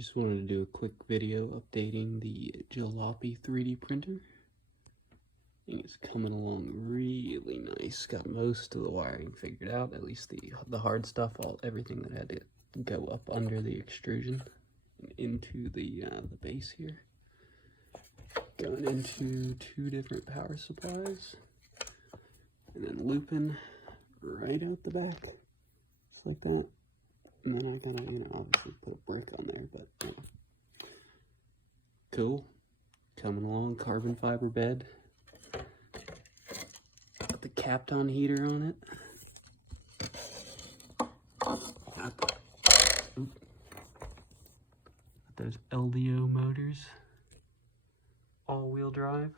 Just wanted to do a quick video updating the Jalopy 3D printer. I think it's coming along really nice. Got most of the wiring figured out, at least the hard stuff, everything that had to go up under the extrusion and into the base here. Going into 2 different power supplies, and then looping right out the back, just like that. And then I'm gonna, obviously put a brick on there, but cool. Coming along, carbon fiber bed. Got the Kapton heater on it. Got those LDO motors, all-wheel drive.